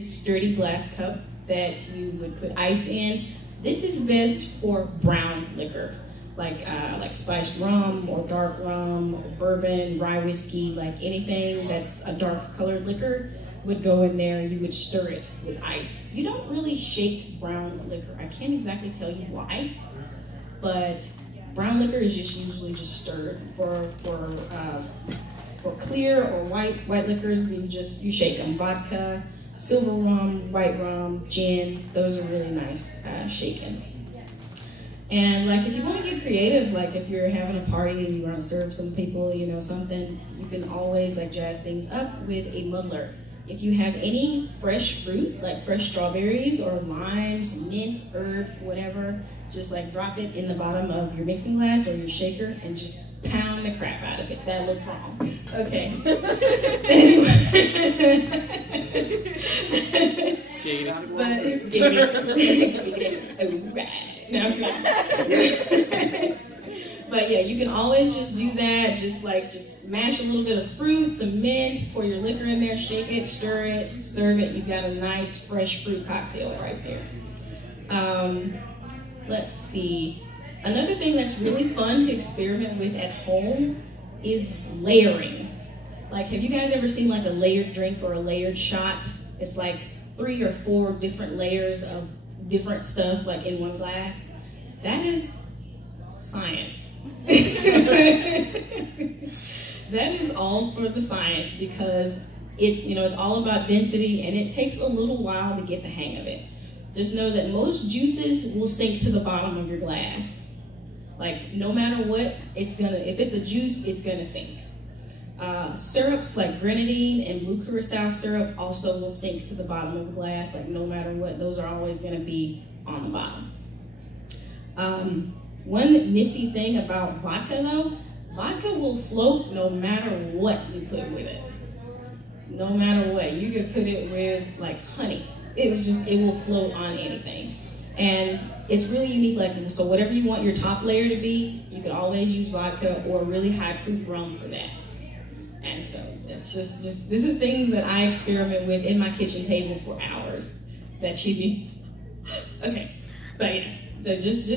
Sturdy glass cup that you would put ice in. This is best for brown liquor, like spiced rum or dark rum or bourbon, rye whiskey, like anything that's a dark colored liquor would go in there and you would stir it with ice. You don't really shake brown liquor. I can't exactly tell you why, but brown liquor is just usually just stirred. For clear or white liquors, you shake them. Vodka, silver rum, white rum, gin, those are really nice shaken. And like if you want to get creative, like if you're having a party and you want to serve some people, you know, something, you can always like jazz things up with a muddler. If you have any fresh fruit, like fresh strawberries or limes, mint, herbs, whatever, just like drop it in the bottom of your mixing glass or your shaker and just pound the crap out of it. That looked wrong. Okay. Anyway. But yeah, you can always just do that. Just mash a little bit of fruit, some mint, pour your liquor in there, shake it, stir it, serve it. You've got a nice fresh fruit cocktail right there. Let's see. Another thing that's really fun to experiment with at home is layering. Like, have you guys ever seen like a layered drink or a layered shot? It's like 3 or 4 different layers of different stuff like in one glass. That is science. That is all for the science because it's all about density and it takes a little while to get the hang of it. Just know that most juices will sink to the bottom of your glass. Like no matter what, if it's a juice, it's gonna sink. Syrups like grenadine and blue curacao syrup also will sink to the bottom of the glass. Like no matter what, those are always gonna be on the bottom. One nifty thing about vodka though, vodka will float no matter what you put with it. No matter what, you could put it with like honey. It will float on anything. And it's really unique, so whatever you want your top layer to be, you can always use vodka or really high proof rum for that. And so that's just this is things that I experiment with in my kitchen table for hours. That should be, okay, but yes. So just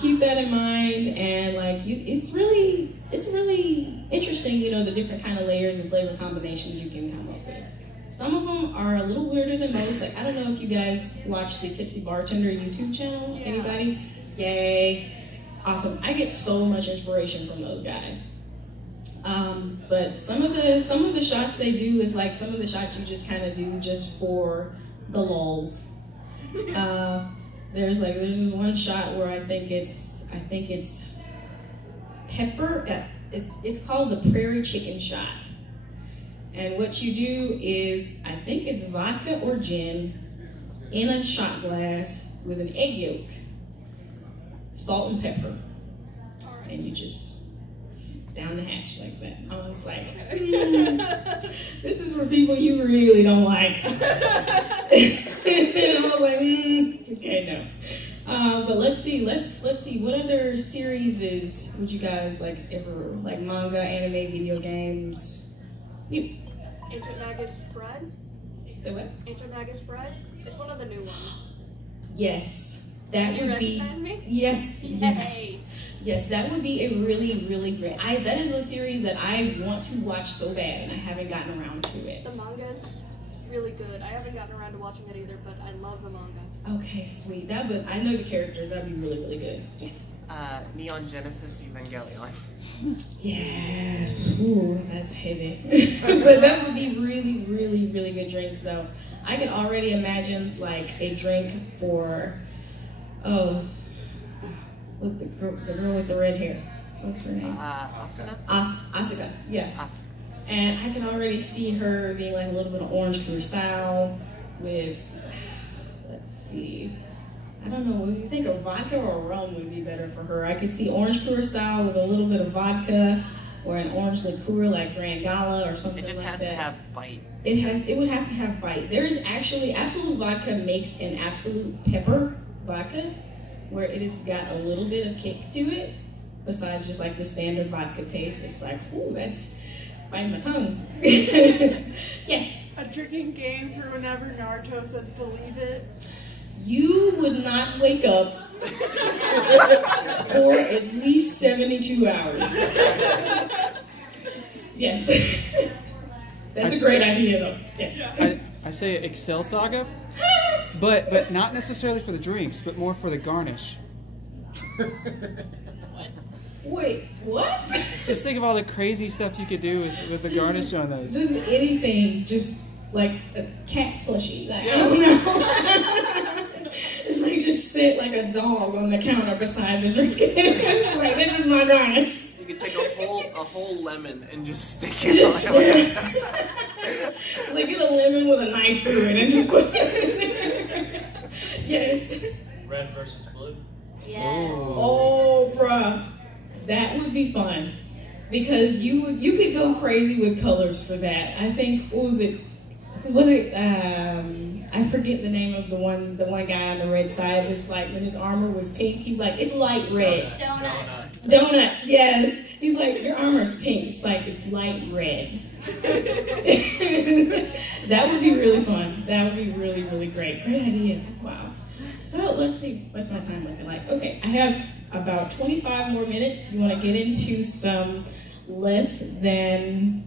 keep that in mind, and it's really interesting, the different kind of layers and flavor combinations you can come up with. Some of them are a little weirder than most. Like I don't know if you guys watch the Tipsy Bartender YouTube channel. Yeah. Anybody? Yay! Awesome. I get so much inspiration from those guys. But some of the shots they do is like some of the shots you just kind of do just for the lulz. There's this one shot where I think it's pepper. It's called the prairie chicken shot. And what you do is, I think it's vodka or gin in a shot glass with an egg yolk, salt and pepper, and you just down the hatch like that. I was like, this is for people you really don't like. And I was like, okay, no. But let's see. What other series would you guys ever like? Manga, anime, video games. Ancient Magus Bread. So what? Ancient Magus Bread. It's one of the new ones. Yes, that would be. Me? Yes, Yay. yes, that would be a really great. That is a series that I want to watch so bad, and I haven't gotten around to it. The manga is really good. I haven't gotten around to watching it either, but I love the manga. Okay, sweet. I know the characters. That'd be really good. Yes. Neon Genesis Evangelion. Yes. Ooh, that's heavy. But that would be really good drinks though. I can already imagine like a drink for the girl with the red hair. What's her name? Asuna? Asuka. Yeah. Asuka. And I can already see her being like a little bit of orange curacao with, let's see. I don't know, if you think of vodka or rum would be better for her. I could see orange curacao with a little bit of vodka or an orange liqueur like Grand Gala or something like that. It just has to have bite. It would have to have bite. There is actually, Absolute Vodka makes an Absolute Pepper vodka where it has got a little bit of kick to it besides just like the standard vodka taste. It's like, ooh, that's biting my tongue. Yes. A drinking game for whenever Naruto says "believe it." You would not wake up for at least 72 hours. Yes. That's a great idea, though. Yeah. I say Excel Saga, but not necessarily for the drinks, but more for the garnish. Wait, what? Just think of all the crazy stuff you could do with the garnish on those. Just anything, just like a cat plushie. Like, I don't know. It's like just sit like a dog on the counter beside the drink. Like, this is my garnish. You could take a whole lemon and just stick it on it. It's like get a lemon with a knife through it and just put it in there. Yes. Red versus blue. Yes. Oh, bruh. That would be fun. Because you could go crazy with colors for that. I think, what was it? I forget the name of the one guy on the red side. It's like when his armor was pink, he's like, it's light red. Donut, yes. He's like, your armor's pink. It's like, it's light red. That would be really fun. That would be really, really great. Great idea. Wow. So let's see. What's my time looking like? Okay, I have about 25 more minutes. You want to get into some less than,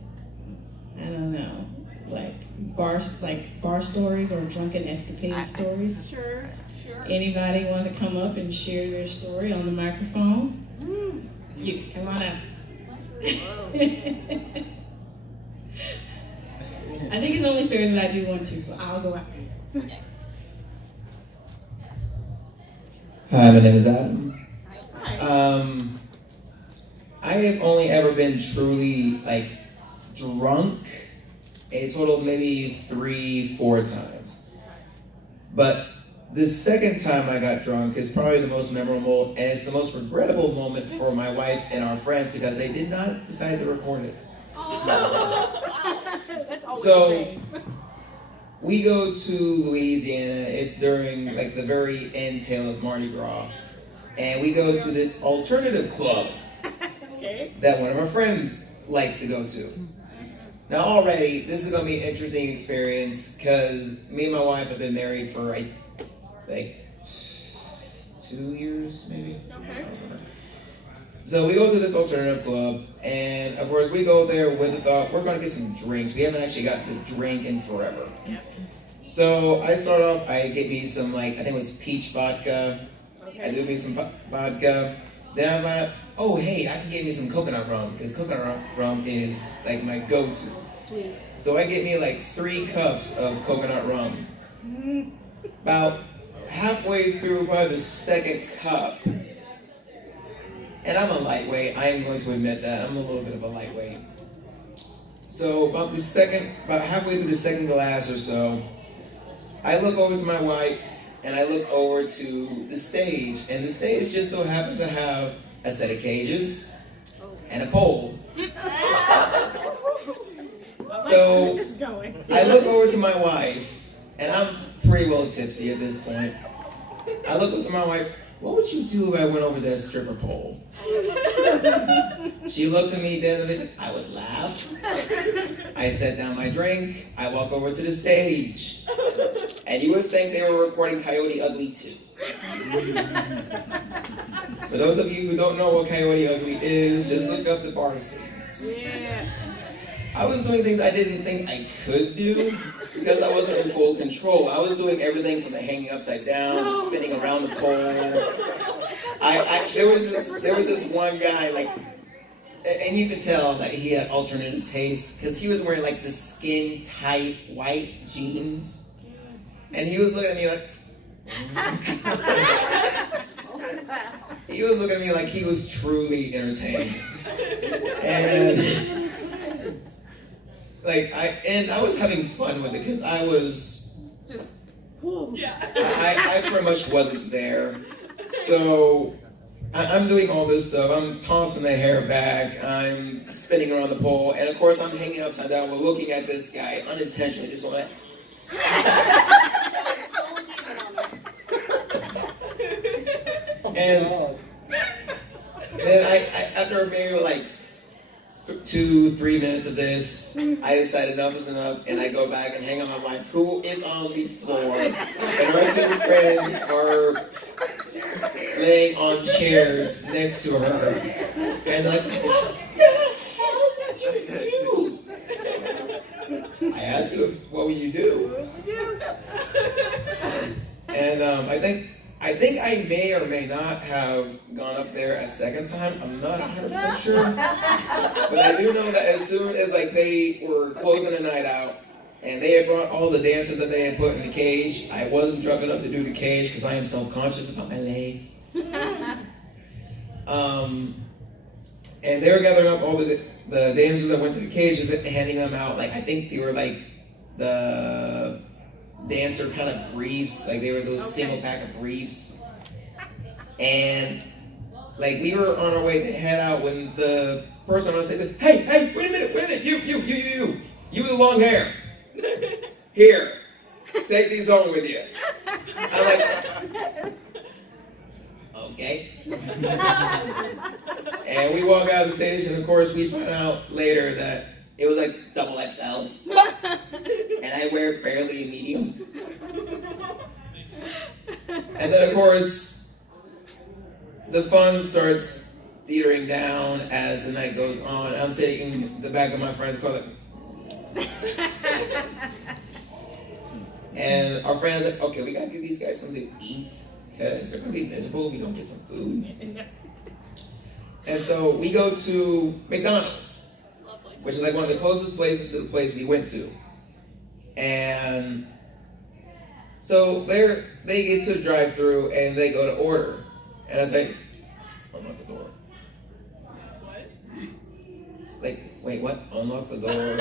I don't know, like bar stories or drunken escapade stories? Sure. Anybody want to come up and share your story on the microphone? You come on up. I think it's only fair that I do one too, so I'll go after you. Hi, my name is Adam. Hi. I have only ever been truly like drunk a total of maybe 3-4 times. But the second time I got drunk is probably the most memorable, and it's the most regrettable moment for my wife and our friends because they did not decide to record it. That's always So, a shame. we go to Louisiana. It's during like the very end tail of Mardi Gras. And we go to this alternative club that one of our friends likes to go to. Now already, this is going to be an interesting experience because me and my wife have been married for like 2 years, maybe? Okay. So we go to this alternative club, and of course we go there with the thought, we're going to get some drinks. We haven't actually got the drink in forever. So I start off, I get me some I think it was peach vodka. I do me some vodka. Then I'm like, oh hey, I can get me some coconut rum, because coconut rum is like my go-to. Sweet. So I get me like 3 cups of coconut rum. About halfway through probably the second cup, and I'm a lightweight, I am going to admit that, I'm a little bit of a lightweight. So about halfway through the second glass or so, I look over to my wife, and I look over to the stage, and the stage just so happens to have a set of cages and a pole. So I look over to my wife, and I'm pretty well tipsy at this point. I look up to my wife, what would you do if I went over that stripper pole? She looks at me, then and says, I would laugh. I set down my drink, I walk over to the stage, and you would think they were recording Coyote Ugly 2. For those of you who don't know what Coyote Ugly is, just look up the bar scenes. Yeah. I was doing things I didn't think I could do because I wasn't in full control. I was doing everything from the hanging upside down, to spinning around the pole. There was this one guy, and you could tell that he had alternative tastes because he was wearing like the skin tight white jeans, and he was looking at me like. He was looking at me like he was truly entertained, and I was having fun with it because I was Just, I pretty much wasn't there. So I'm doing all this stuff. I'm tossing the hair back. I'm spinning around the pole, and of course I'm hanging upside down. We're looking at this guy unintentionally, just going like. And then after maybe like 2 2-3 minutes of this, I decide enough is enough, and I go back and hang out with my wife, who is on the floor, and our two friends are laying on chairs next to her, and like, what the hell did you do? I asked her, what will you do? And I think I may or may not have gone up there a second time. I'm not 100% sure. But I do know that as soon as like they were closing the night out and they had brought all the dancers that they had put in the cage, I wasn't drunk enough to do the cage because I am self-conscious about my legs. And they were gathering up all the dancers that went to the cages and handing them out. Like, I think they were like the dancer kind of briefs, like they were those single pack of briefs. And like we were on our way to head out when the person on stage said, hey, wait a minute, you with the long hair. Here, take these home with you. I'm like, okay. And we walk out of the stage, and of course we find out later that it was like double XL. And I wear barely a medium. And then of course, the fun starts teetering down as the night goes on. I'm sitting in the back of my friend's car like, and our friend is like, okay, we gotta give these guys something to eat because they're gonna be miserable if we don't get some food. And so we go to McDonald's, which is like one of the closest places to the place we went to. And so they get to the drive-thru and they go to order. And I say, unlock the door. What? Like, wait, what? Unlock the door.